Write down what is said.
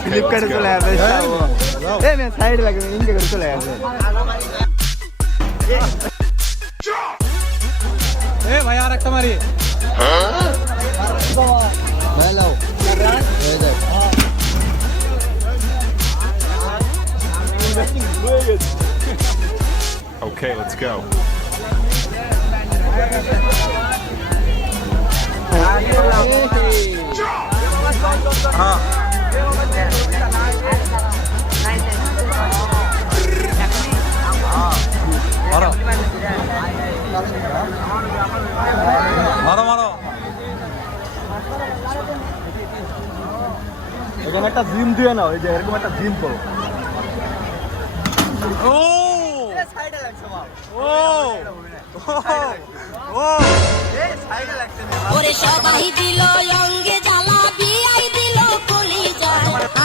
Slip কেটে চলে যাবে সাইড লাগবে ইনকে করে চলে যাবে ভাই আর একটা মারি Okay, let's go. মারো এখানে একটা জিম দিয়ে নাও এই যে এরকম একটা জিম করো সাইডে লাগছে বাবা সাইডে লাগছে ওরে সবাই দিল অঙ্গে জ্বালা বিয়াই দিল কলি যায়